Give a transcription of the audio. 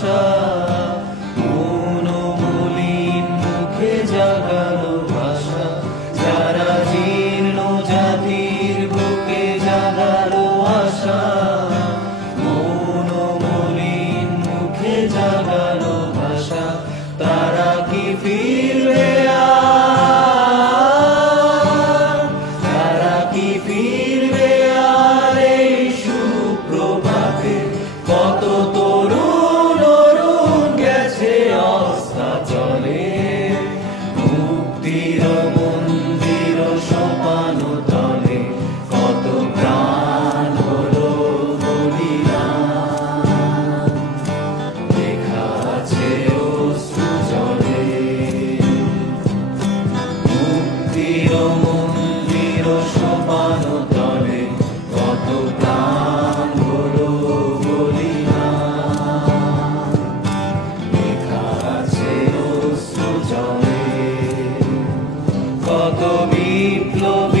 আশা, মৌনমলিন মুখে জাগালো ভাষা, যারা জীর্ণ জাতির বুকে জাগালো আশা, মৌনমলিন মুখে জাগালো ভাষা, তারা কি ফিরবে আর, তারা কি ফিরবে আর এই সুপ্রভাতে? কত তরুণ অরুণ গেছে অস্তাচলে, মুক্তির মন্দির সোপান তলে, কত প্রাণ হলো বলিদান, লেখা আছে অশ্রু জলে। মুক্তির মন্দির সোপান তলে, কত প্রাণ হলো বলিদান, লেখা আছে অশ্রু জলে। কত বিপ্লবী